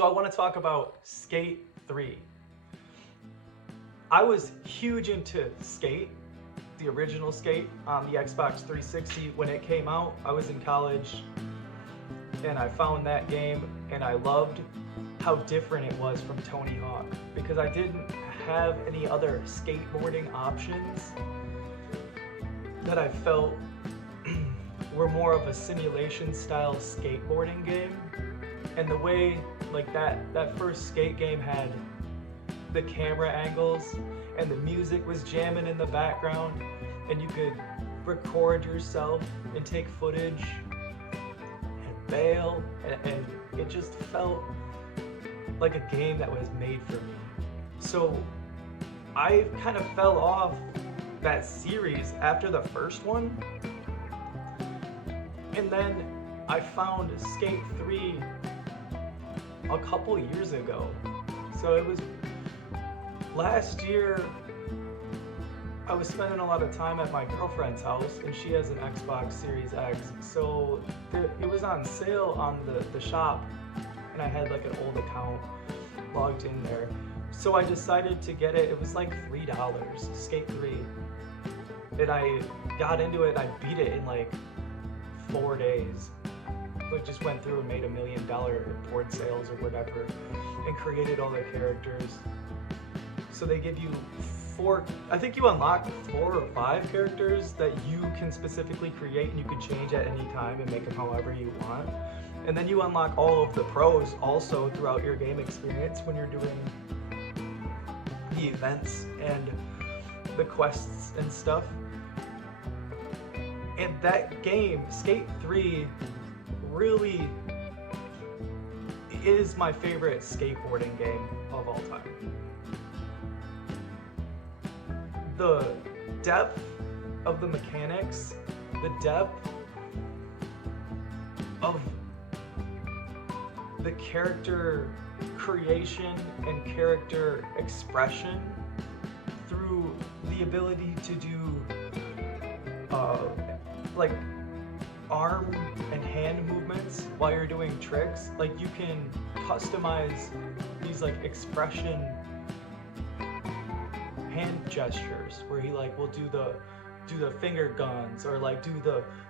So I want to talk about Skate 3. I was huge into Skate, the original Skate on the Xbox 360 when it came out. I was in college and I found that game and I loved how different it was from Tony Hawk because I didn't have any other skateboarding options that I felt were more of a simulation style skateboarding game. And the way like that first skate game had the camera angles and the music was jamming in the background and you could record yourself and take footage and bail and it just felt like a game that was made for me. So I kind of fell off that series after the first one, and then I found Skate 3 a couple years ago. So it was last year. I was spending a lot of time at my girlfriend's house and she has an Xbox Series X. So it was on sale on the shop and I had like an old account logged in there. So I decided to get it. It was like $3, Skate 3. And I got into it and I beat it in like 4 days. Like just went through and made $1 million board sales or whatever and created all the characters. So they give you I think you unlock 4 or 5 characters that you can specifically create and you can change at any time and make them however you want. And then you unlock all of the pros also throughout your game experience when you're doing the events and the quests and stuff. And that game, Skate 3, really is my favorite skateboarding game of all time. The depth of the mechanics, the depth of the character creation and character expression through the ability to do like arm and hand movements while you're doing tricks. Like you can customize these like expression hand gestures where he like will do the finger guns or like do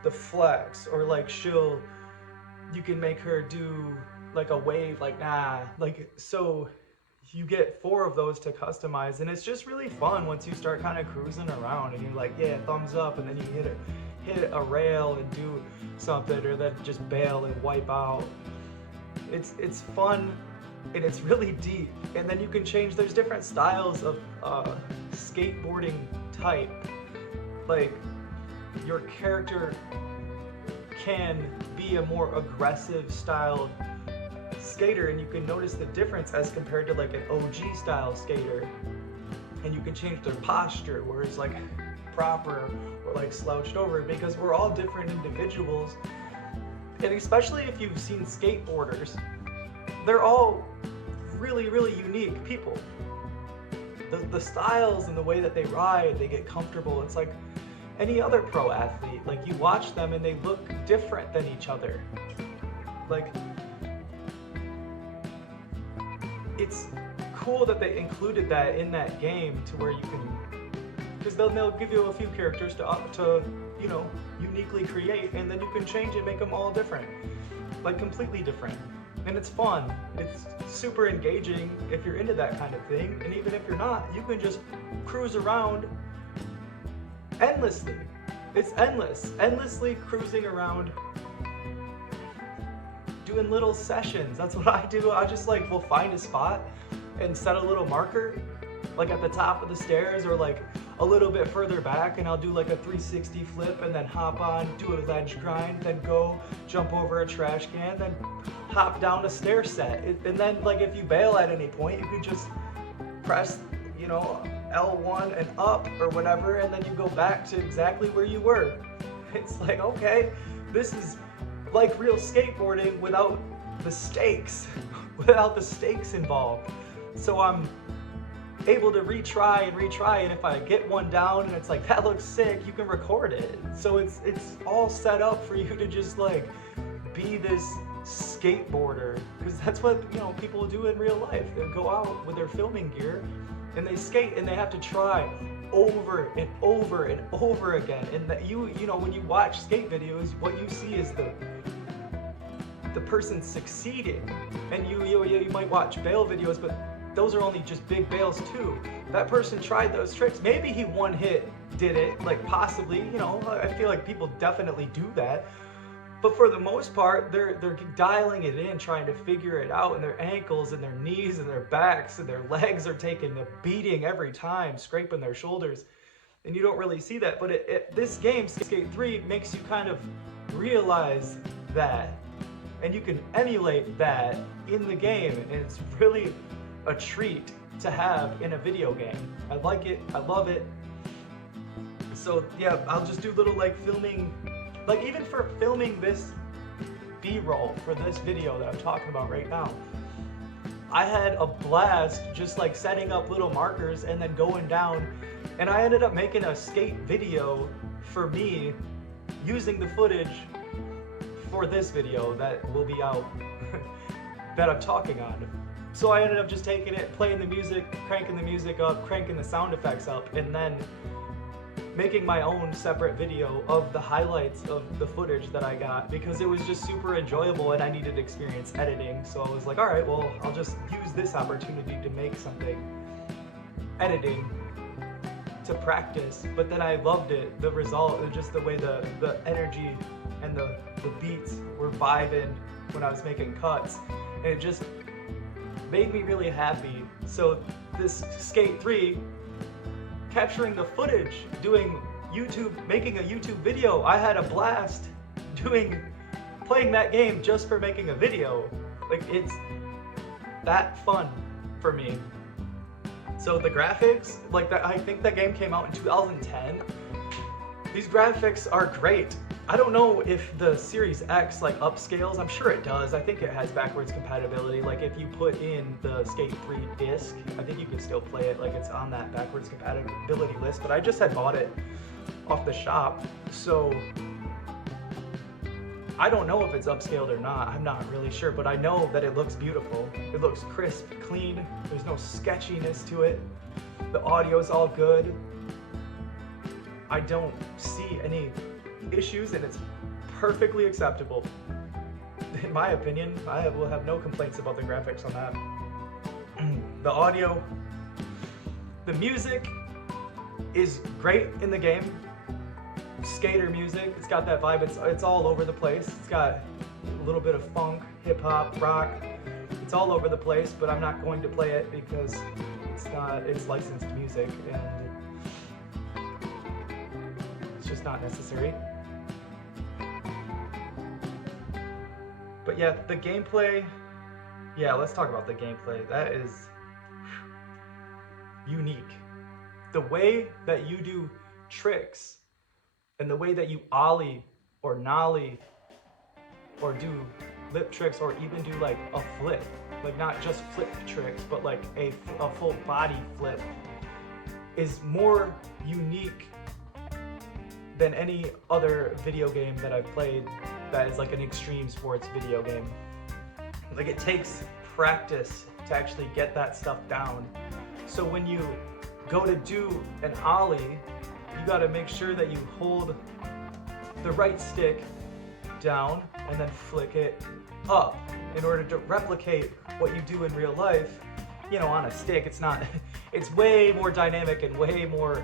the flex or like you can make her do like a wave like nah, like so you get 4 of those to customize and it's just really fun once you start kind of cruising around and you're like yeah, thumbs up, and then you hit a rail and do something or then just bail and wipe out. It's fun and it's really deep, and then you can change. There's different styles of skateboarding type. Like your character can be a more aggressive styled skater, and you can notice the difference as compared to like an OG style skater. And you can change their posture where it's like proper or like slouched over, because we're all different individuals. And especially if you've seen skateboarders, they're all really, really unique people. The styles and the way that they ride, they get comfortable. It's like any other pro athlete. Like you watch them and they look different than each other. Like it's cool that they included that in that game to where you can, because they'll give you a few characters to you know, uniquely create, and then you can change it, make them all different, like completely different. And it's fun. It's super engaging if you're into that kind of thing. And even if you're not, you can just cruise around endlessly. It's endless. Endlessly cruising around doing little sessions. That's what I do. I just like will find a spot and set a little marker like at the top of the stairs or like a little bit further back, and I'll do like a 360 flip and then hop on, do a ledge grind, then go jump over a trash can, then hop down a stair set. And then like if you bail at any point, you can just press, you know, L1 and up or whatever, and then you go back to exactly where you were. It's like, okay, this is like real skateboarding without the stakes, without the stakes involved. So I'm able to retry, and if I get one down and it's like, that looks sick, you can record it. So it's all set up for you to just like be this skateboarder, because that's what, you know, people do in real life. They go out with their filming gear and they skate, and they have to try over and over and over again. And that you know, when you watch skate videos, what you see is the person succeeding. And you might watch bail videos, but those are only just big bails too. That person tried those tricks. Maybe he one hit did it, like possibly, you know, I feel like people definitely do that. But for the most part, they're dialing it in, trying to figure it out, and their ankles and their knees and their backs and their legs are taking a beating every time, scraping their shoulders. And you don't really see that. But this game, Skate 3, makes you kind of realize that. And you can emulate that in the game. And it's really a treat to have in a video game. I like it. I love it. So yeah, I'll just do little like filming, like even for filming this B-roll for this video that I'm talking about right now, I had a blast just like setting up little markers and then going down, and I ended up making a skate video for me using the footage for this video that will be out that I'm talking on. So I ended up just taking it, playing the music, cranking the music up, cranking the sound effects up, and then making my own separate video of the highlights of the footage that I got, because it was just super enjoyable and I needed experience editing. So I was like, all right, well, I'll just use this opportunity to make something editing to practice. But then I loved it, the result, just the way the energy and the beats were vibing when I was making cuts. And it just made me really happy. So this Skate 3, capturing the footage, doing YouTube, making a YouTube video, I had a blast playing that game just for making a video. Like, it's that fun for me. So the graphics, like that, I think that game came out in 2010. These graphics are great. I don't know if the Series X like upscales. I'm sure it does. I think it has backwards compatibility. Like if you put in the Skate 3 disc, I think you can still play it. Like it's on that backwards compatibility list. But I just had bought it off the shop, so I don't know if it's upscaled or not. I'm not really sure, but I know that it looks beautiful. It looks crisp, clean. There's no sketchiness to it. The audio's all good. I don't see any issues, and it's perfectly acceptable. In my opinion, I will have no complaints about the graphics on that. The audio, the music is great in the game. Skater music, it's got that vibe, it's all over the place. It's got a little bit of funk, hip hop, rock. It's all over the place, but I'm not going to play it because it's licensed music and it's just not necessary. But yeah, the gameplay, yeah, let's talk about the gameplay. That is unique. The way that you do tricks and the way that you ollie or nollie or do lip tricks or even do like a flip, like not just flip tricks, but like a full body flip, is more unique than any other video game that I've played that is like an extreme sports video game. Like it takes practice to actually get that stuff down. So when you go to do an ollie, you gotta make sure that you hold the right stick down and then flick it up in order to replicate what you do in real life, you know, on a stick. It's way more dynamic and way more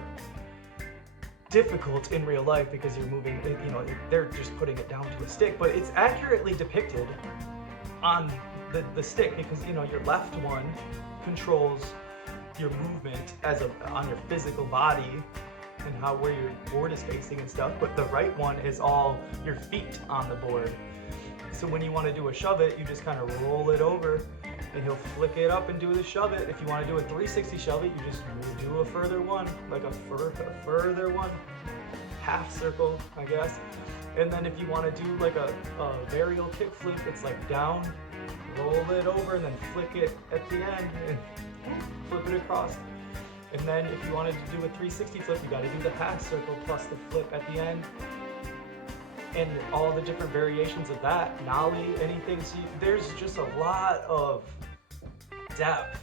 difficult in real life because you're moving, you know, they're just putting it down to a stick, but it's accurately depicted on the stick because, you know, your left one controls your movement on your physical body and where your board is facing and stuff, but the right one is all your feet on the board. So when you want to do a shove it, you just kind of roll it over and he'll flick it up and do the shove it. If you want to do a 360 shove it, you just do a further one, like a further one, half circle, I guess. And then if you want to do like a varial kick flip, it's like down, roll it over, and then flick it at the end and flip it across. And then if you wanted to do a 360 flip, you got to do the half circle plus the flip at the end. and all the different variations of that, nollie, anything. So there's just a lot of depth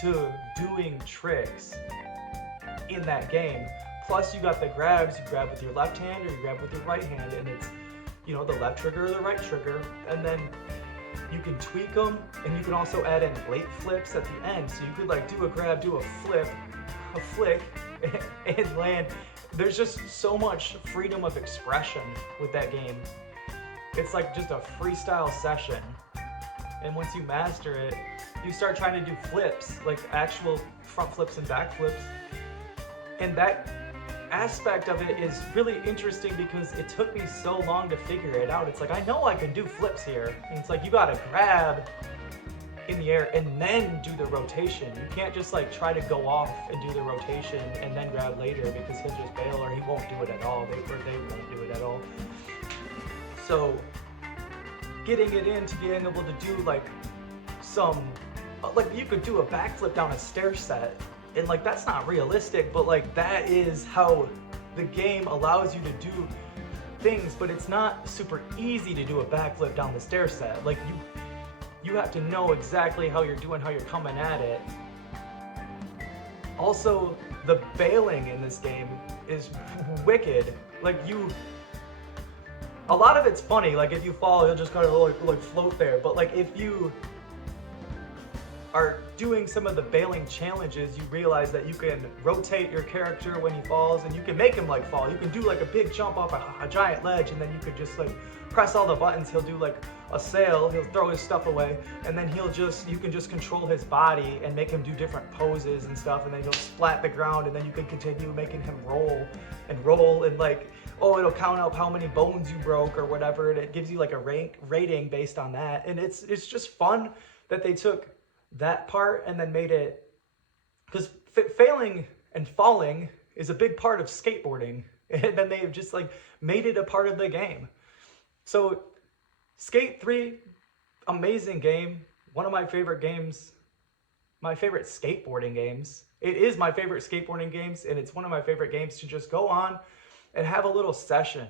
to doing tricks in that game. Plus you got the grabs, you grab with your left hand or you grab with your right hand, and it's, you know, the left trigger or the right trigger, and then you can tweak them, and you can also add in late flips at the end. So you could like do a grab, do a flip, a flick, and land. There's just so much freedom of expression with that game. It's like just a freestyle session. And once you master it, you start trying to do flips, like actual front flips and back flips. And that aspect of it is really interesting because it took me so long to figure it out. It's like, I know I can do flips here. And it's like, you gotta grab in the air and then do the rotation. You can't just like try to go off and do the rotation and then grab later, because he'll just bail or he won't do it at all. They won't do it at all. So getting it into being able to do like some, like you could do a backflip down a stair set, and like that's not realistic, but like that is how the game allows you to do things. But it's not super easy to do a backflip down the stair set. Like you have to know exactly how you're doing, how you're coming at it. Also, the bailing in this game is wicked. Like a lot of it's funny. Like if you fall, you'll just kind of like float there. But like if you are doing some of the bailing challenges, you realize that you can rotate your character when he falls, and you can make him like fall. You can do like a big jump off a giant ledge, and then you could just like press all the buttons. He'll do like a sail, he'll throw his stuff away, and then you can just control his body and make him do different poses and stuff, and then he'll splat the ground, and then you can continue making him roll, and like, oh, it'll count up how many bones you broke or whatever, and it gives you like a rating based on that. And it's just fun that they took that part and then made it, because failing and falling is a big part of skateboarding, and then they've just like made it a part of the game. So Skate 3, amazing game, one of my favorite games, my favorite skateboarding games. It is my favorite skateboarding games, and it's one of my favorite games to just go on and have a little session.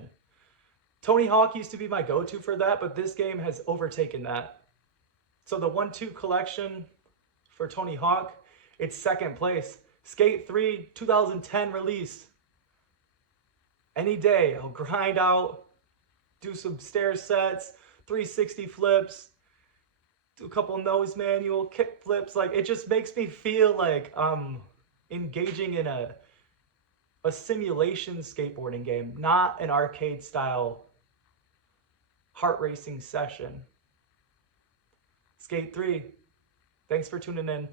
Tony Hawk used to be my go-to for that, but this game has overtaken that. So the 1-2 collection for Tony Hawk, it's second place. Skate 3, 2010 release. Any day, I'll grind out, do some stair sets, 360 flips, do a couple nose manual, kick flips. Like, it just makes me feel like I'm engaging in a simulation skateboarding game, not an arcade style heart racing session. Skate 3, thanks for tuning in.